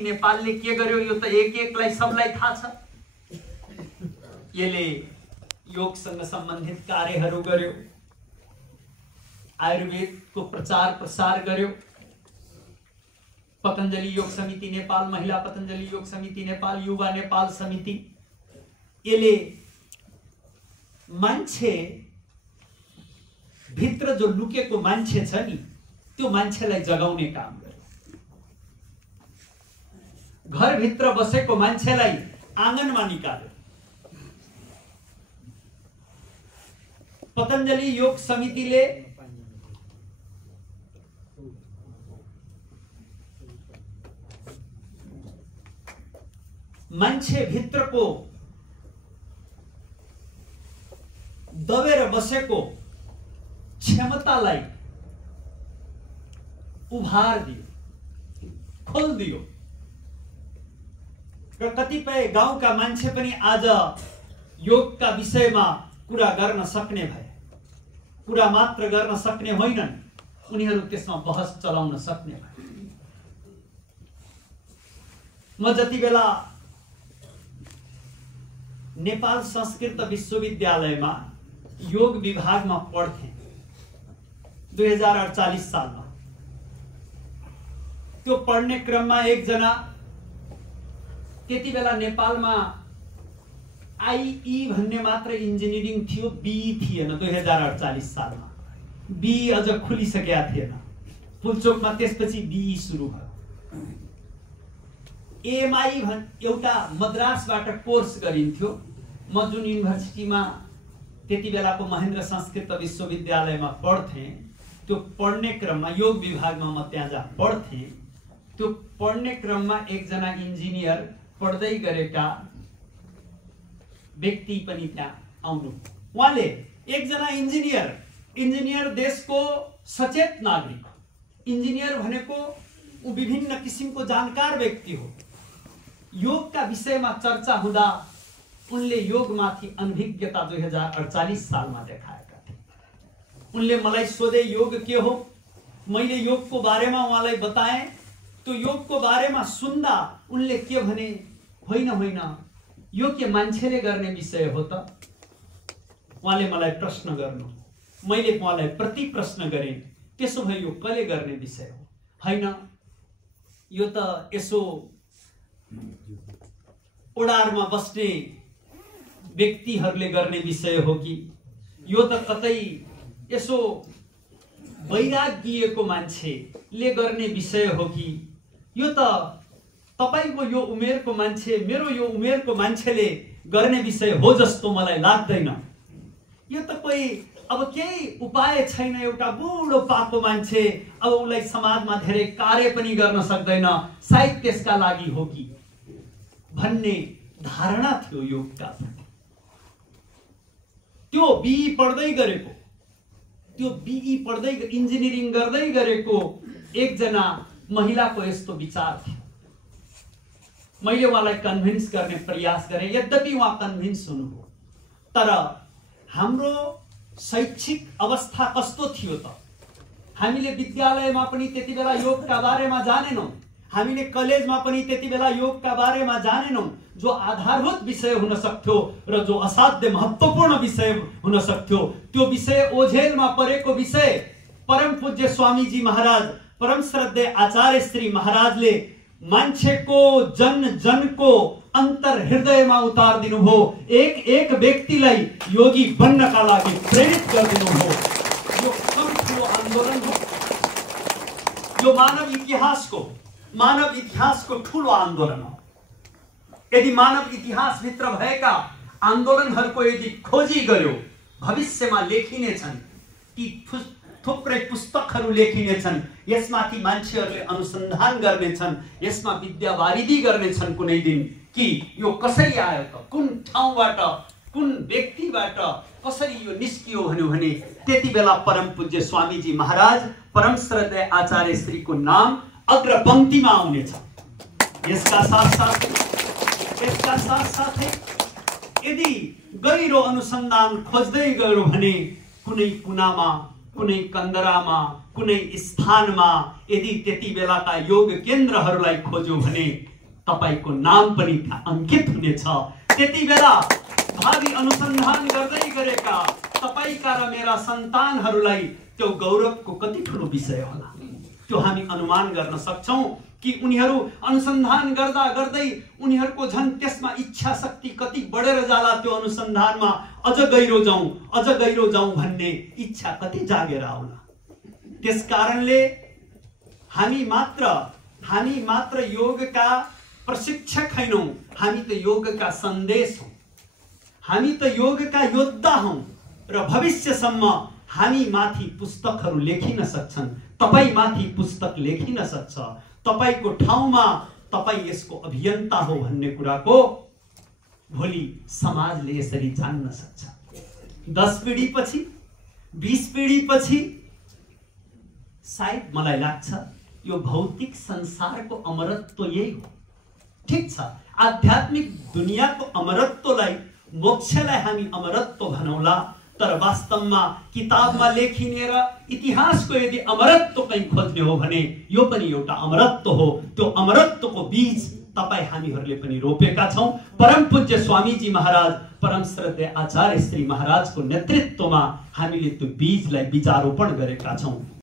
नेपालले के गर्यो यो त एक-एकलाई सबलाई थाहा छ। यसले योगसँग सम्बन्धित कार्यहरू गर्यो, आयुर्वेदको प्रचार प्रसार गर्यो। पतञ्जलि योग समिति नेपाल, महिला पतञ्जलि योग समिति नेपाल, युवा नेपाल समिति, यसले मान्छे भित्र जो लुकेको मान्छे छ नि त्यो मान्छेलाई जगाउने काम गर्यो। घर भित्र बसेको मान्छेलाई आँगनमा निकाल्यो। पतञ्जलि योग समितिले मान्छे भित्रको दबेर बसेको क्षमतालाई उभार दियो, खोल दियो। र कतिपय गाउँका मान्छे पनि आज योगका विषयमा कुरा गर्न सक्ने भए। कुरा मात्र गर्न सक्ने होइनन्, उनीहरू त्यसमा बहस चलाउन सक्ने भए। म जति बेला नेपाल संस्कृत विश्वविद्यालयमा योग विभागमा पढ्थेँ 2048 सालमा, त्यो पढ्ने क्रममा एकजना, त्यति बेला नेपालमा आईई भन्ने मात्र इन्जिनियरिङ थियो, बीई थिएन। 2048 सालमा बीई अझ खुलिसकेका थिएन। पुलचोकमा त्यसपछि बीई सुरु भयो। एएमआई एउटा मद्रासबाट कोर्स गरिन्थ्यो। म जुन युनिभर्सिटीमा त्यति बेलाको महेन्द्र संस्कृत विश्वविद्यालयमा पढ्थेँ, त्यो पढ्ने क्रममा योग विभागमा म त्यहाँ जहाँ पढ्थेँ, त्यो पढ्ने क्रममा एकजना इन्जिनियर पढ्दै गरेका व्यक्ति पनि त्यहाँ आउनु। उहाँले एकजना इन्जिनियर देशको सचेत नागरिक, इन्जिनियर भनेको ऊ विभिन्न किसिमको जानकार व्यक्ति हो। योगका विषयमा चर्चा हुँदा उनले योगमाथि अनभिज्ञता 2048 सालमा देखाएका थिए। उनले मलाई सोधे योग के हो। मैले योगको बारेमा उहाँलाई बताएँ। त्यो योगको बारेमा सुन्दा उनले के भने, होइन यो के मान्छेले गर्ने विषय हो त। उहाँले मलाई प्रश्न गर्नु, मैले उहाँलाई प्रति प्रश्न गरेँ, त्यसो भए यो कसले गर्ने विषय हो? होइन, यो त यसो ओडारमा बस्ने व्यक्तिहरूले गर्ने विषय हो कि यो त कतै यसो वैराग्यको मान्छेले गर्ने विषय हो कि यो त तपाईको यो उमेरको मान्छे, मेरो यो उमेरको मान्छेले गर्ने विषय हो जस्तो मलाई लाग्दैन। यो त कोही अब केही उपाय छैन, एउटा बुढो पाको मान्छे, अब उसलाई समाजमा धेरै कार्य पनि गर्न सक्दैन, सायद त्यसका लागि हो कि भन्ने धारणा थियो योगका। त्यो बीई पढ्दै गरेको, त्यो बीई पढ्दै इन्जिनियरिङ गर्दै गरेको एकजना महिलाको यस्तो विचार थियो। मैले उहाँलाई कन्भिन्स गर्ने प्रयास गरेँ, यद्यपि उहाँ कन्भिन्स हुनुभयो। तर हाम्रो शैक्षिक अवस्था कस्तो थियो त? हामीले विद्यालयमा पनि त्यति बेला योगका बारेमा जानेनौँ, हामीले कलेजमा पनि त्यति बेला योगका बारेमा जानेनौँ। जो आधारभूत विषय हुन सक्थ्यो र जो असाध्य महत्त्वपूर्ण विषय हुन सक्थ्यो, त्यो विषय ओझेलमा परेको विषय परम पूज्य स्वामीजी महाराज, परम श्रद्धेय आचार्य श्री महाराजले मान्छेको जनको अन्तर हृदयमा उतार दिनुभयो। एक व्यक्तिलाई योगी बन्नका लागि प्रेरित गरिदिनुभयो। यो कम ठुलो आन्दोलन हो। यो मानव इतिहासको ठुलो आन्दोलन हो। यदि मानव इतिहासभित्र भएका आन्दोलनहरूको यदि खोजी गर्यो, भविष्यमा लेखिनेछन्, ती थुप्रै पुस्तकहरू लेखिनेछन्। यसमाथि मान्छेहरूले अनुसन्धान गर्नेछन्, यसमा विद्यावारिधि गर्नेछन् कुनै दिन कि यो कसरी आयो त, कुन ठाउँबाट, कुन व्यक्तिबाट कसरी यो निस्कियो भन्यो भने त्यति बेला परम पूज्य स्वामीजी महाराज, परम श्रद्धेय आचार्य श्रीको नाम अग्रपङ्क्तिमा आउनेछ। यसका साथसाथै यदि गहिरो अनुसन्धान खोज्दै गयो भने कुनै कुनामा कुनै कन्दरामा कुनै स्थानमा यदि त्यति बेलाका योग केन्द्रहरूलाई खोज्यो भने तपाईको नाम पनि त्यहाँ अंकित हुनेछ। त्यति बेला भावी अनुसन्धान गर्दै गरेका तपाईका र मेरा सन्तानहरूलाई त्यो गौरवको कति ठूलो विषय होला त्यो हामी अनुमान गर्न सक्छौं कि उनीहरू अनुसन्धान गर्दा गर्दै उनीहरूको झन् त्यसमा इच्छा शक्ति कति बढेर जाला। त्यो अनुसन्धानमा अझ गहिरो जाउँ भन्ने इच्छा कति जागेर आउला। त्यसकारणले हामी मात्र योगका प्रशिक्षक हैनौं, हामी त योगका सन्देश हौं, हामी त योगका योद्धा हौं र भविष्यसम्म हामी माथि पुस्तकहरू लेखिन सक्छन्। तपाई माथि पुस्तक लेखिन सक्छ। तपाईको ठाउँमा तपाई यसको अभियन्ता हो भन्ने कुराको भोलि समाजले यसरी जान्न सक्छ। 10 पीढी पछि 20 पीढी पछि सायद मलाई लाग्छ यो भौतिक संसारको अमरत्व यही हो। ठीक छ, आध्यात्मिक दुनियाँको अमरत्वलाई मोक्षलाई हामी अमरत्व भनौला, तर वास्तवमा किताबमा लेखिने र इतिहासको यदि अमरत्व कहीं खोज्ने हो भने यो पनि एउटा अमरत्व हो। त्यो अमरत्वको बीज तपाई हामीहरूले पनि रोपेका छौं। परम पूज्य स्वामीजी महाराज, परम श्रद्धेय आचार्य श्री महाराजको नेतृत्वमा हामीले त्यो बीजलाई बीजारोपण गरेका छौं।